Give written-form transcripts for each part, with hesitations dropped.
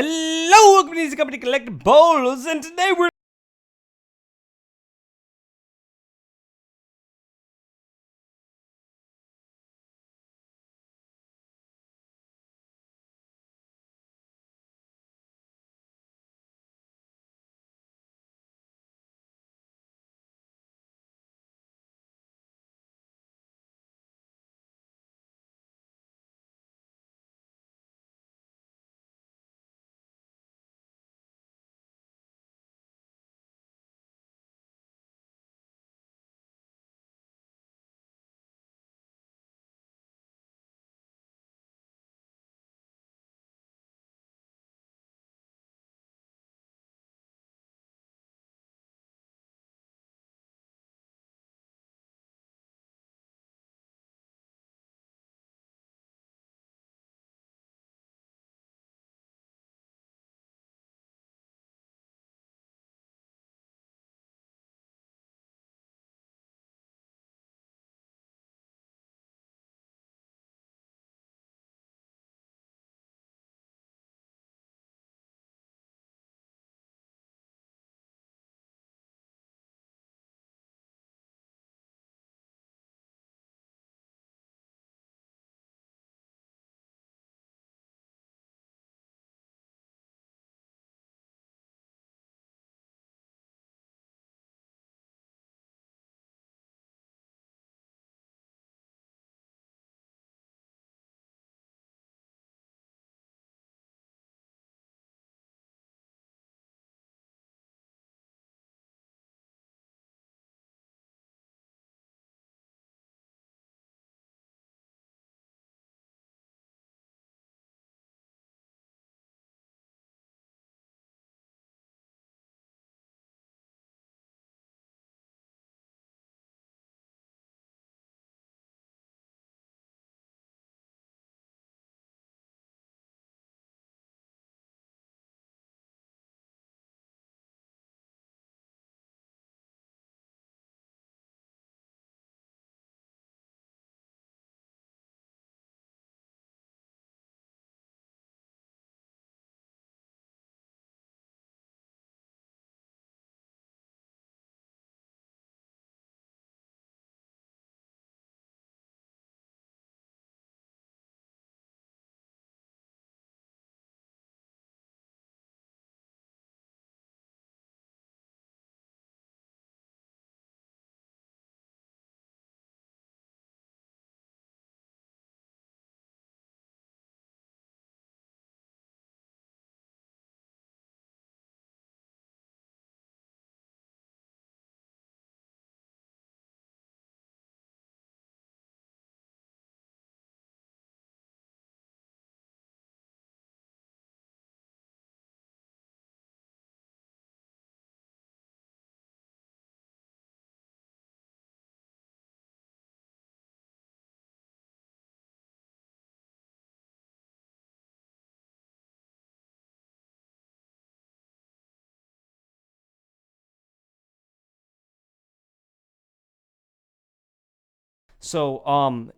Hello, welcome to Easy Company Collectibles, and today we're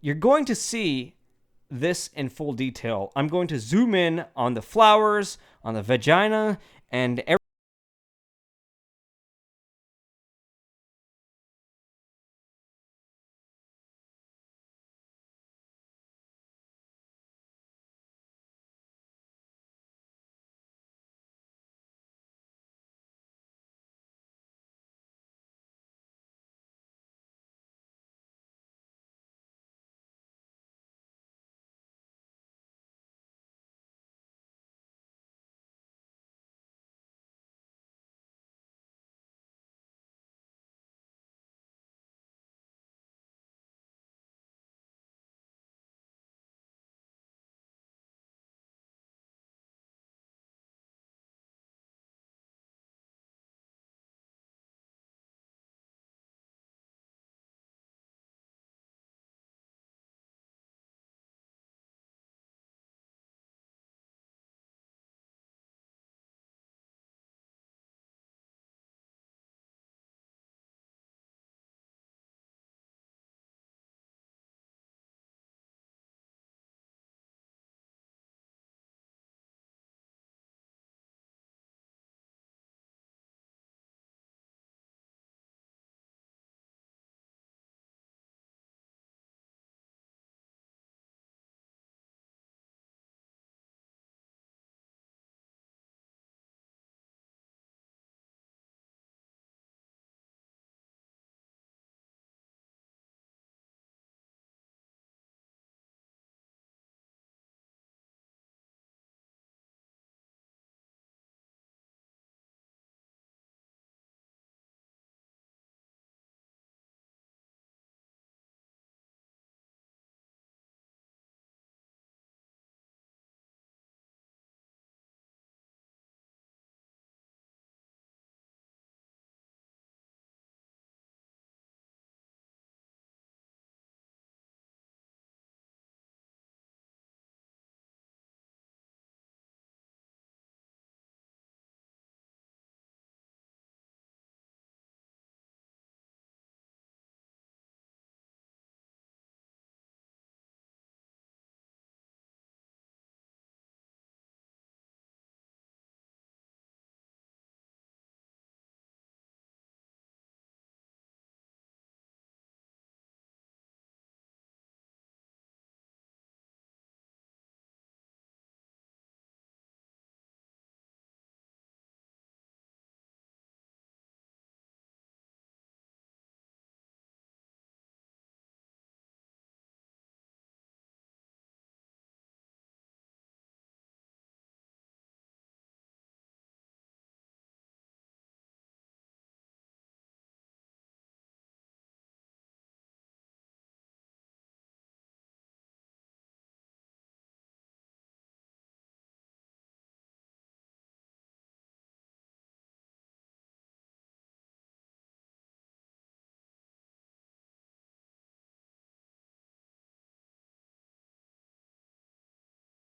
you're going to see this in full detail. I'm going to zoom in on the flowers, on the vagina, and everything.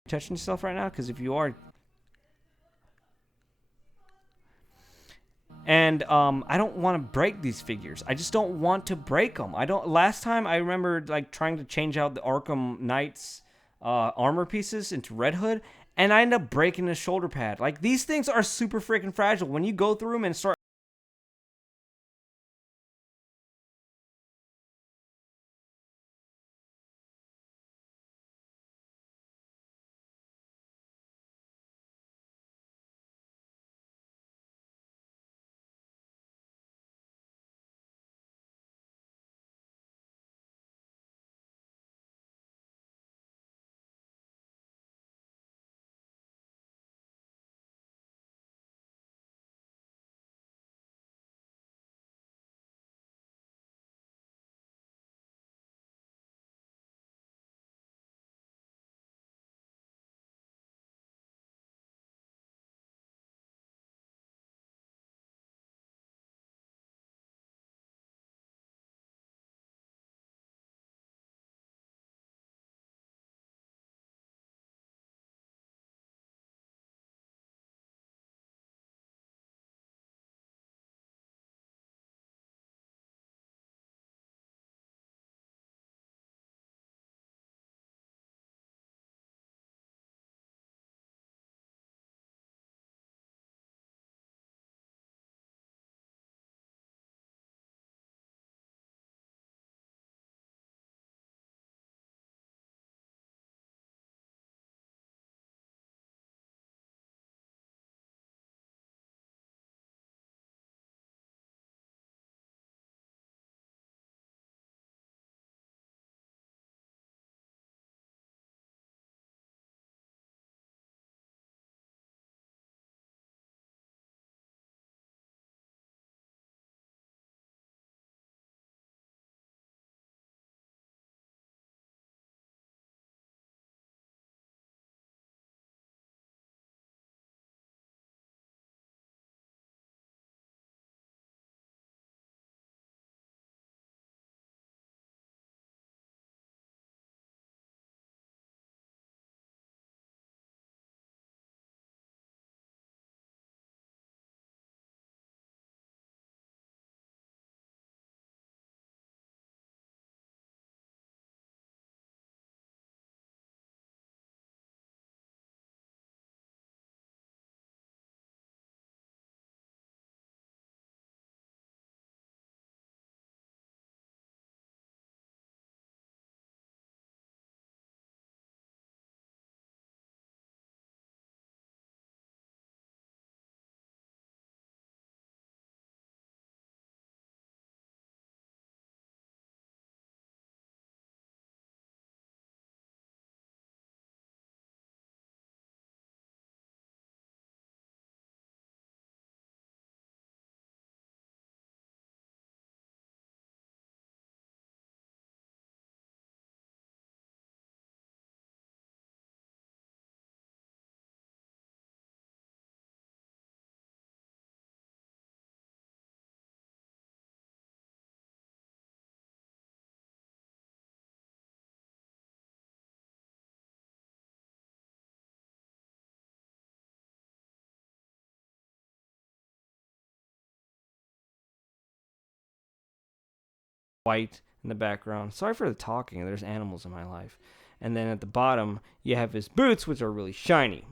touching yourself right now? Because if you are, and I don't want to break these figures. I just don't want to break them. I don't. Last time I remember like trying to change out the Arkham Knight's armor pieces into Red Hood, and I ended up breaking the shoulder pad. Like these things are super freaking fragile. When you go through them and start white in the background. Sorry for the talking. There's animals in my life. And then at the bottom, you have his boots, which are really shiny.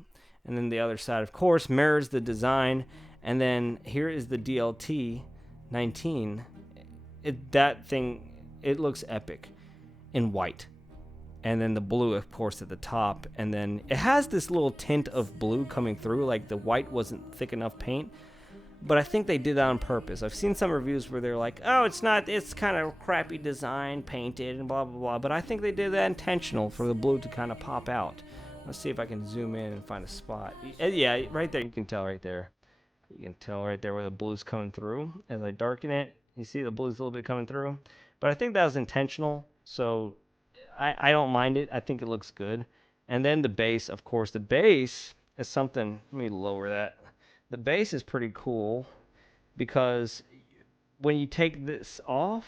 And then the other side, of course, mirrors the design. And then here is the DLT 19. That thing, it looks epic in white. And then the blue, of course, at the top. And then it has this little tint of blue coming through, like the white wasn't thick enough paint. But I think they did that on purpose. I've seen some reviews where they're like, oh, it's not, it's kind of crappy design, painted, and blah, blah, blah. But I think they did that intentional for the blue to kind of pop out. Let's see if I can zoom in and find a spot. Yeah, right there. You can tell right there. You can tell right there where the blue's coming through. As I darken it, you see the blue's a little bit coming through. But I think that was intentional, so I don't mind it. I think it looks good. And then the base, of course. The base is something, let me lower that. The base is pretty cool because when you take this off,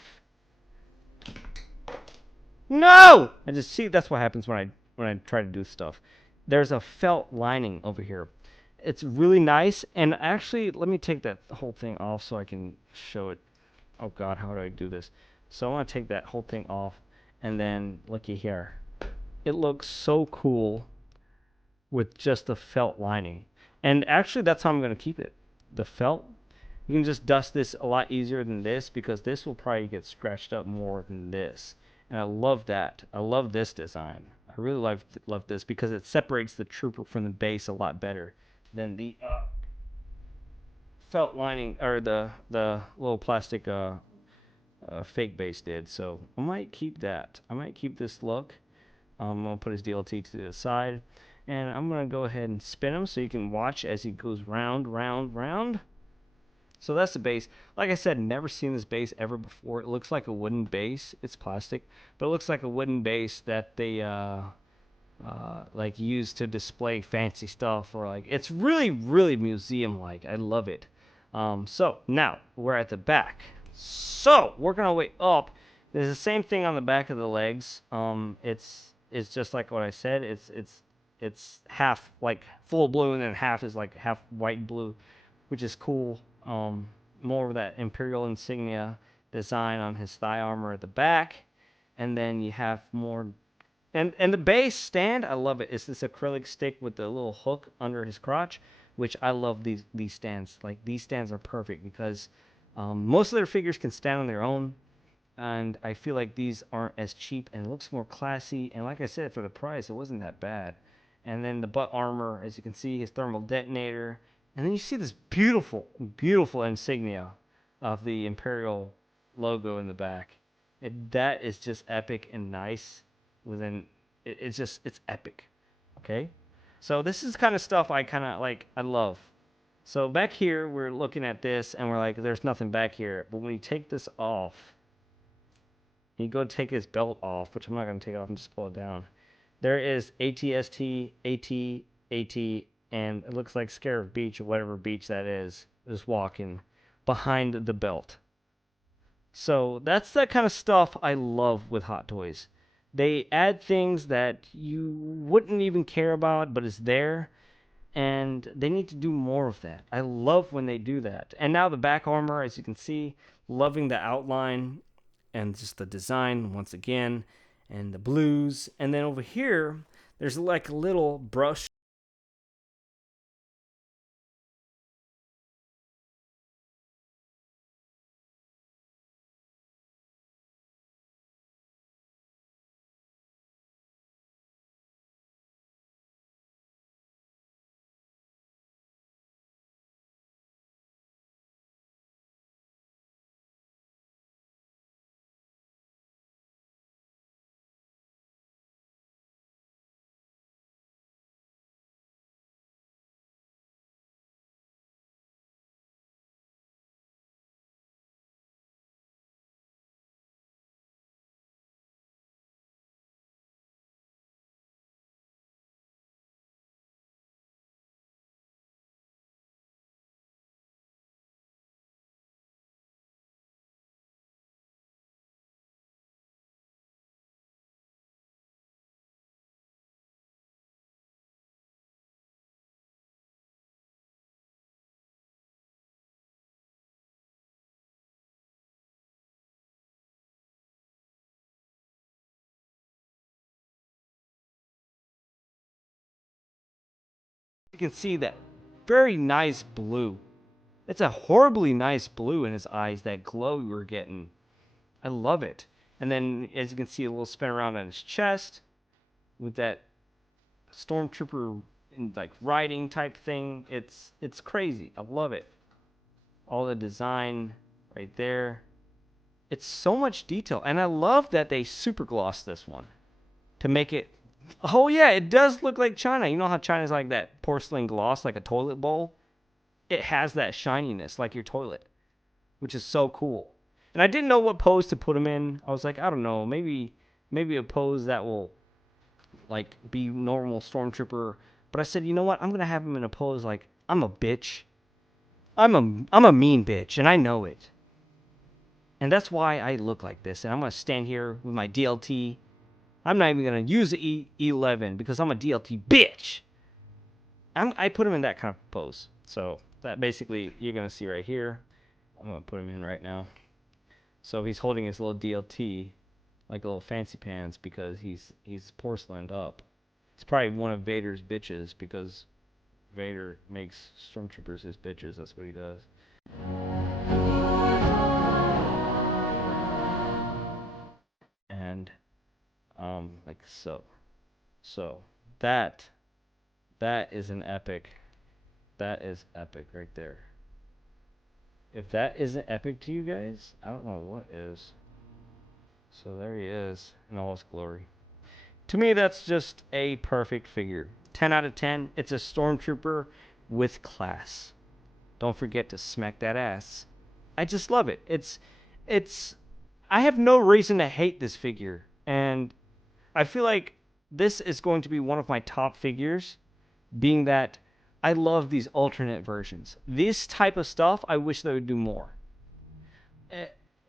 no! I just see that's what happens when I try to do stuff. there's a felt lining over here. It's really nice. And actually, let me take that whole thing off so I can show it. Oh God, how do I do this? So I want to take that whole thing off, and then looky here. It looks so cool with just the felt lining. And actually, that's how I'm going to keep it. The felt. You can just dust this a lot easier than this, because this will probably get scratched up more than this. And I love that. I love this design. I really love this because it separates the trooper from the base a lot better than the felt lining, or the little plastic fake base did. So I might keep that. I might keep this look. I'm going to put his DLT to the side. And I'm going to go ahead and spin him so you can watch as he goes round, round, round. So that's the base. Like I said, never seen this base ever before. It looks like a wooden base. It's plastic, but it looks like a wooden base that they like use to display fancy stuff, or like it's really, really museum-like. I love it. So now we're at the back. So working our way up. There's the same thing on the back of the legs. It's just like what I said. It's half like full blue, and then half is like half white and blue, which is cool. More of that Imperial insignia design on his thigh armor at the back, and then you have more. And the base stand, I love it. It's this acrylic stick with the little hook under his crotch, which I love these stands. Like, these stands are perfect because most of their figures can stand on their own, and I feel like these aren't as cheap, and it looks more classy. And like I said, for the price, it wasn't that bad. And then the butt armor, as you can see, his thermal detonator. And then you see this beautiful, beautiful insignia of the Imperial logo in the back. That is just epic and nice. It's epic. Okay? So this is kind of stuff I kind of like, I love. So back here, we're looking at this, and we're like, there's nothing back here. But when you take this off, you go take his belt off, which I'm not going to take it off and just pull it down. There is ATST, AT, and it looks like Scarab Beach, or whatever beach that is walking behind the belt. So that's that kind of stuff I love with Hot Toys. They add things that you wouldn't even care about, but it's there, and they need to do more of that. I love when they do that. And now the back armor, as you can see, loving the outline and just the design once again, and the blues. And then over here, there's like a little brush. You can see that very nice blue. It's a horribly nice blue in his eyes, that glow we were getting. I love it. And then, as you can see, a little spin around on his chest with that stormtrooper like riding type thing. It's crazy. I love it. All the design right there. It's so much detail, and I love that they super gloss this one to make it. Oh yeah, it does look like China. You know how China's like that porcelain gloss, like a toilet bowl. It has that shininess, like your toilet, which is so cool. And I didn't know what pose to put him in. I was like, I don't know, maybe a pose that will like be normal stormtrooper. But I said, you know what? I'm gonna have him in a pose like I'm a bitch. I'm a mean bitch, and I know it. And that's why I look like this. And I'm gonna stand here with my DLT. I'm not even gonna use the E11 because I'm a DLT bitch. I put him in that kind of pose. So that basically you're gonna see right here. I'm gonna put him in right now. So he's holding his little DLT, like a little fancy pants, because he's porcelained up. He's probably one of Vader's bitches because Vader makes stormtroopers his bitches. That's what he does. And like so. So that is an epic. That is epic right there. If that isn't epic to you guys, I don't know what is. So there he is in all his glory. To me, that's just a perfect figure. 10 out of 10. It's a stormtrooper with class. Don't forget to smack that ass. I just love it. It's I have no reason to hate this figure, and I feel like this is going to be one of my top figures, being that I love these alternate versions. This type of stuff, I wish they would do more.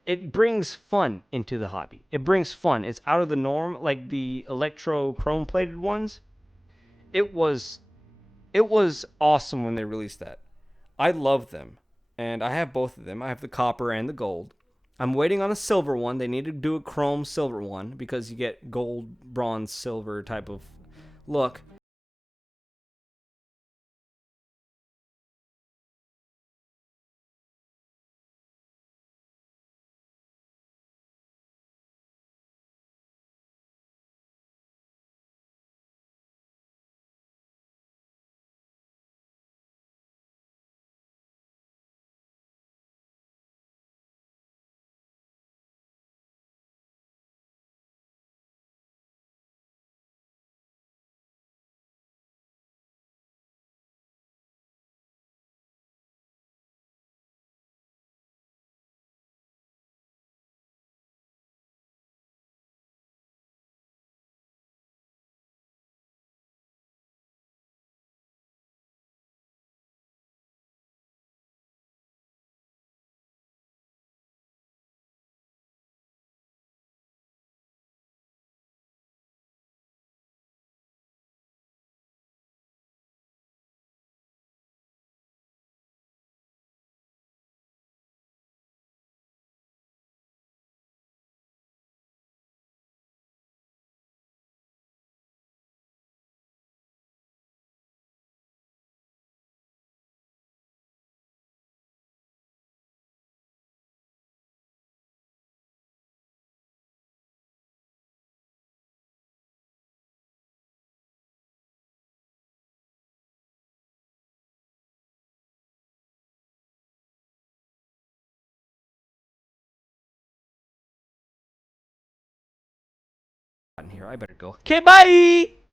It brings fun into the hobby. It brings fun. It's out of the norm, like the electro chrome plated ones. It was awesome when they released that. I love them, and I have both of them. I have the copper and the gold. I'm waiting on a silver one. They need to do a chrome silver one because you get gold, bronze, silver type of look. Here, I better go. Okay, bye.